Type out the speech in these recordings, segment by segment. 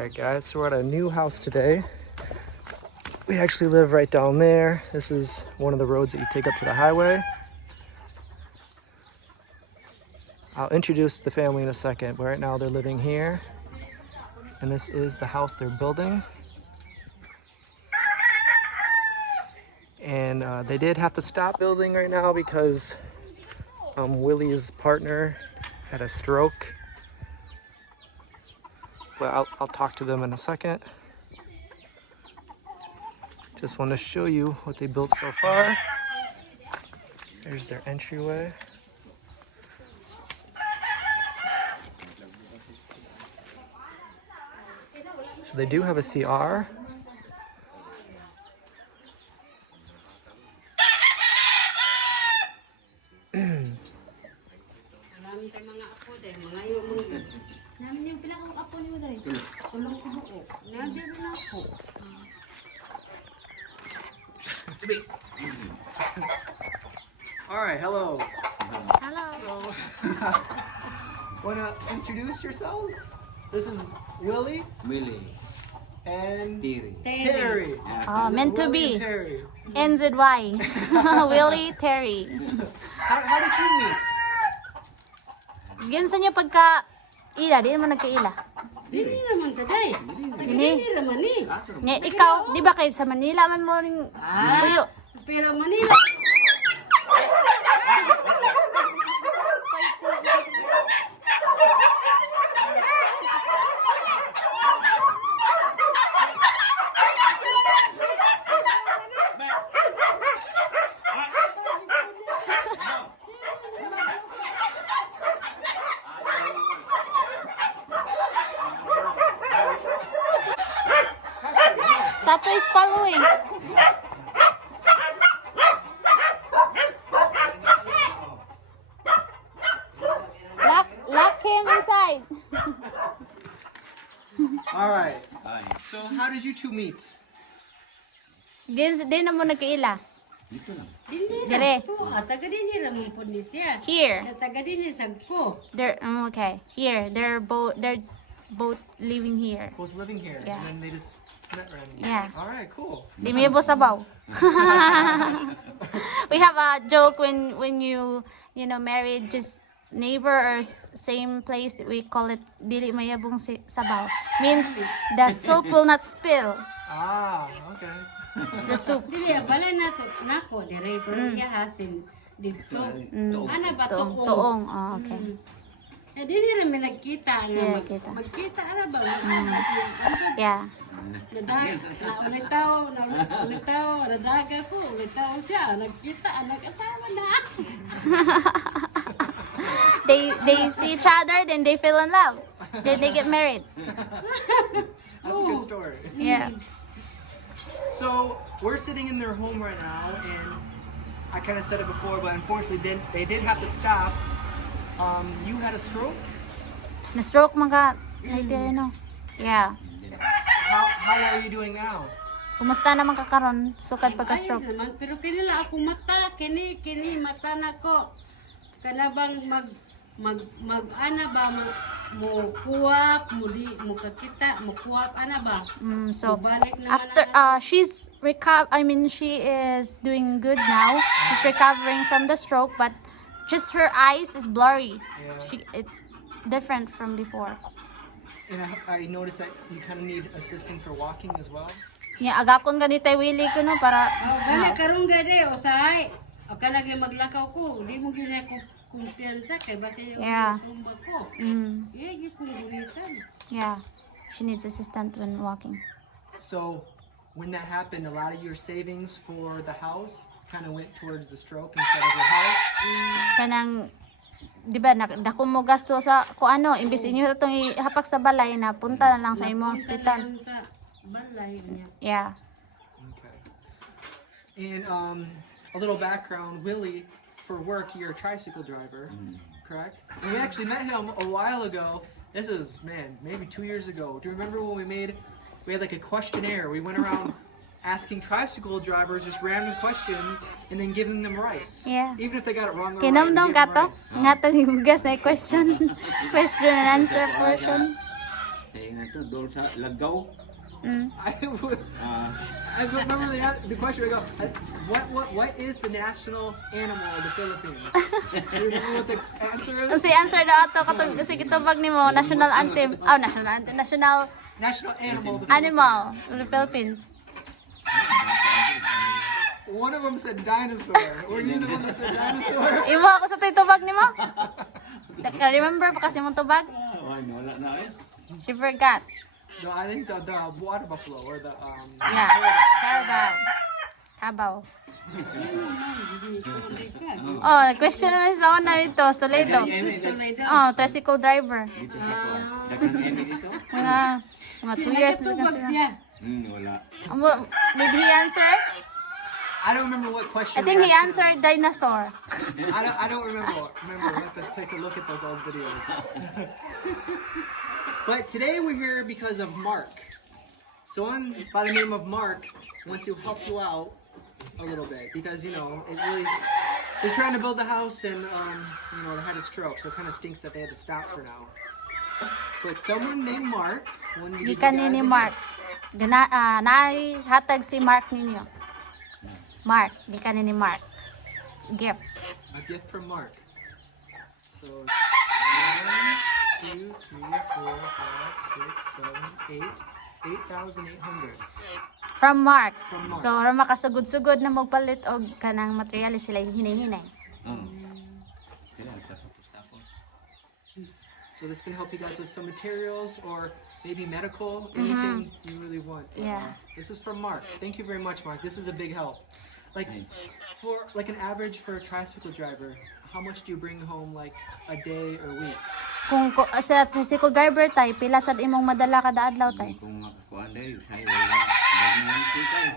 Alright guys, so we're at a new house today. We actually live right down there. This is one of the roads that you take up to the highway. I'll introduce the family in a second, but right now they're living here. And this is the house they're building. And they did have to stop building right now because Willie's partner had a stroke. But I'll talk to them in a second. Just want to show you what they built so far. There's their entryway. So they do have a CR. All right, hello. Hello. So, wanna introduce yourselves? This is Willie Willie. and Terry. Terry. Meant to Willie be. and Terry. NZY. Willie, Terry. How did you meet? Ginsa niyo pagka ila, di naman nagkaila. Dili naman today. Dili. Dili naman ni. Nga ikaw, di ba kayo sa Manila man mo ning puyo? Pero Manila. Tato is following. Lock him inside. All right. Hi. So how did you two meet? Di na mo nagkaila. Dito lang. Dili Dire. na. Taga dili naman po ni siya. Here. Taga dili sagko. Okay. Here. They're both living here. Both living here, Yeah. and then they just met randomly. Yeah. All right, cool. Di may sabaw. We have a joke when you know married just neighbor or same place, we call it dili mayabong sabaw. Means the soup will not spill. Ah, okay. The soup. Dili bala na to nako dire ko niya hasin dito. Ana ba to? Toong. Oh, okay. Eh dili ra mi nagkita nga Yeah, kita. magkita ara ba? Yeah. Ulitaw, nadaga ko, ulitaw siya, nagkita, nag-asawa na. They see each other, then they fell in love. Then they get married. That's a good story. Yeah. So we're sitting in their home right now, and I kind of said it before, but unfortunately, they did have to stop. You had a stroke. Na-stroke mga later, no? Yeah. How are you doing now? Kumusta naman kakaron sukad Ayos pagka-stroke? naman, pero kinila ako mata, kini mata na ko. Kanabang ana ba, mo kuwap, mo kakita, mo kuwap, ana ba? So Balik naman after she's she is doing good now. She's recovering from the stroke, but just her eyes is blurry. Yeah. It's different from before. And I noticed that you kind of need assistance for walking as well. Nya agakon ganitay Willie ko no para Gana karong gade, o sahay. O kanagay maglakaw ko, di mo gina ko kumpiyansa kay bati yung Yeah. tumba ko. mm, Iya, di kong gulitan. yeah, she needs assistance when walking. So when that happened, a lot of your savings for the house kind of went towards the stroke instead of your house. Kanang di ba dako mo gasto sa ko ano imbis inyo itong ihapak sa balay na punta na lang sa imong hospital. Napunta lang sa balay niya. Yeah. Okay. And a little background, Willie, for work, you're a tricycle driver, correct? And we actually met him a while ago. This is, man, maybe 2 years ago. Do you remember when we had like a questionnaire? We went around asking tricycle drivers just random questions and then giving them rice. Yeah. Even if they got it wrong or right, we Kinomdom give ka them to? rice. Nga to hugas na question and answer portion. Saya nga to, doon sa Lagaw. Mm. I would. Ah, I remember the question. I go, what is the national animal of the Philippines? Do you remember what the answer is? Kasi answer na ato katong kasi kitubag nimo national anthem. Oh, national anthem, national National animal of the animal of the Philippines. One of them said dinosaur. Were you the one that said dinosaur? Imo ako sa tubag nimo. Remember pa kasi mo tubag? wala na eh. She forgot. No, I think the water buffalo or the Yeah. Carabao. Carabao. Oh, question naman sa una nito, Toledo. Oh, tricycle driver. Dito sa kuwan. Dagang emi dito? Mga 2 years na Tubag kasi. siya. Wala. Did he answer? I don't remember what question. I think we he asked him. answered dinosaur. I don't remember. Remember, we have to take a look at those old videos. But today we're here because of Mark. Someone by the name of Mark wants to help you out a little bit because it really they're trying to build a house and they had a stroke, so it kind of stinks that they had to stop for now. But someone named Mark wanted to give you Gikan guys ni a Mark. Naay hatag si Mark ninyo. Mark, gikan ni Mark. Gift. A gift from Mark. So it's 1, 2, 3, 4, 5, 6, 7, 8. 8,800. From Mark. From Mark. So, ra makasugod-sugod na magpalit og kanang materials sila hinay-hinay. Oo. Sila, sa tapos-tapos. So this can help you guys with some materials or maybe medical, anything you really want. Yeah. This is from Mark. Thank you very much, Mark. This is a big help. Like for like an average for a tricycle driver, how much do you bring home like a day or week? Kung sa tricycle driver tay, pila sad imong madala kada adlaw tay? Hindi ko makakuha dahil sa'yo wala. Ganyan ko tayo.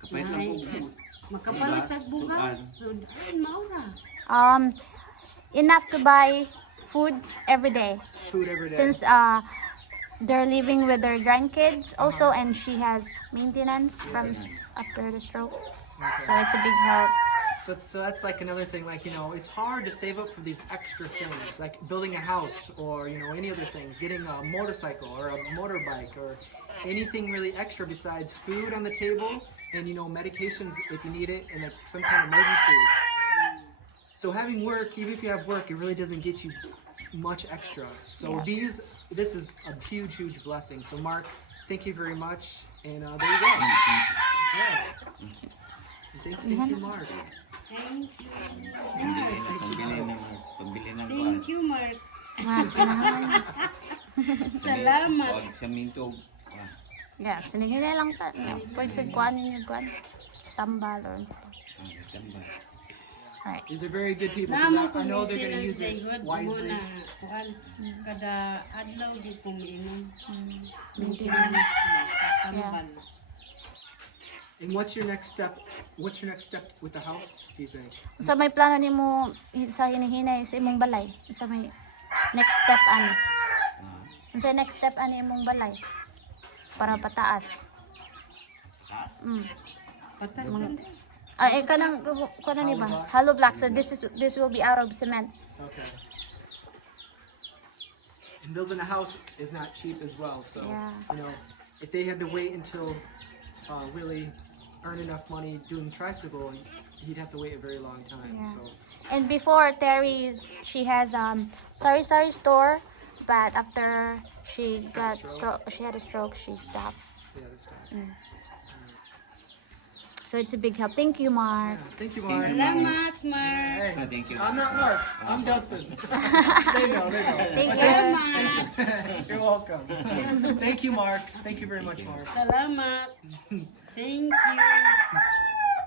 Kapait lang ko. Makapalit ang buhaw. So, ay, maura. Enough to buy food every day. Food every day. Since they're living with their grandkids also, and she has maintenance from after the stroke. So it's a big help. So that's like another thing, like, it's hard to save up for these extra things, like building a house or, any other things, getting a motorcycle or a motorbike or anything really extra besides food on the table and, medications if you need it and like some kind of emergencies. So having work, even if you have work, it really doesn't get you much extra. So Yeah. this is a huge, huge blessing. So Mark, thank you very much. And there you go. Yeah. Thank you, Mark. Thank you. Pambili ng Thank you, Mark. Mark, ganahan. Salamat. Pag sa minto. Yeah, sinihinay lang sa pwede sa kuan ninyo kuan. Tambal or ano. Tambal. Alright. These are very good people. So Naman that, I know they're going to use it wisely. Kuan, kada adlaw di ko miinom. Maintenance. Tambal. And what's your next step? What's your next step with the house? Do you think? Sa may plano nimo sa hinihinay sa imong balay. Sa may next step ani. Sa next step ani imong balay. Para pataas. Patasan. Ay kanang ni ba? Hollow block. So this will be out of cement. Okay. And building a house is not cheap as well. So Yeah. if they had to wait until really earn enough money doing tricycle, he'd have to wait a very long time. Yeah. So And before Terry, she has sari store, but after she got she had a stroke, she stopped. yeah, that's not. So it's a big help. Thank you, Mark. Thank you, Mark. Salamat, Mark. Hey, Thank you. I'm not Mark. I'm Dustin. They know. Thank you. Salamat. You're welcome. Thank you, Mark. Thank you very much, Mark. Salamat. Thank you.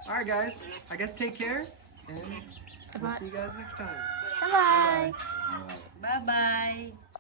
All right, guys. I guess take care, and we'll Salamat. see you guys next time. Bye-bye. Bye-bye.